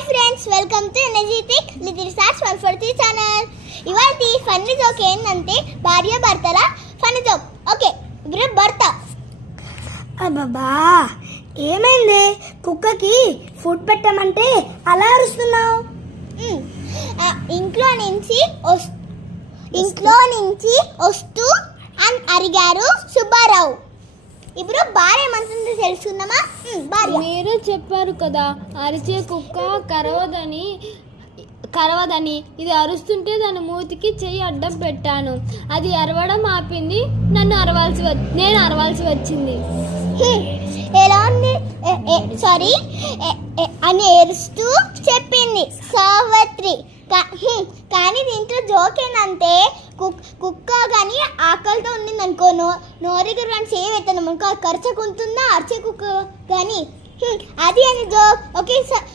Hi friends, welcome to energetic little stars 143 channel. ఇవాళ funny joke ఏంటంటే భార్య భర్తల ఫన్నీ జోక్. ఓకే, ఇప్పుడు భర్త. అబ్బబ్బా, ఏమైంది? కుక్కకి ఫుడ్ పెట్టమంటే అలా అరుస్తున్నావు? ఇంట్లో నుంచి వస్తూ అని అడిగారు సుబ్బారావు. ఇప్పుడు భార్య ఏమంటుందో తెలుసుకుందామా? భార్య: మీరే చెప్పారు కదా అరిచే కుక్క కరవదని. ఇది అరుస్తుంటే దాని మూతికి చెయ్యి అడ్డం పెట్టాను. అది అరవడం ఆపింది. నేను అరవాల్సి వచ్చింది. ఎలా ఉంది సారీ అని ఏడుస్తూ చెప్పింది సావిత్రి. కానీ దీంట్లో జోక్ ఏంటంటే కుక్క కానీ ఆకలితో ఉండింది అనుకో, నోరికి రెండు సేవ్ అవుతుంది అనుకో, ఖర్చుకుంటుందా అరిచే కుక్క కానీ. అది అని జోక్. Okay sir.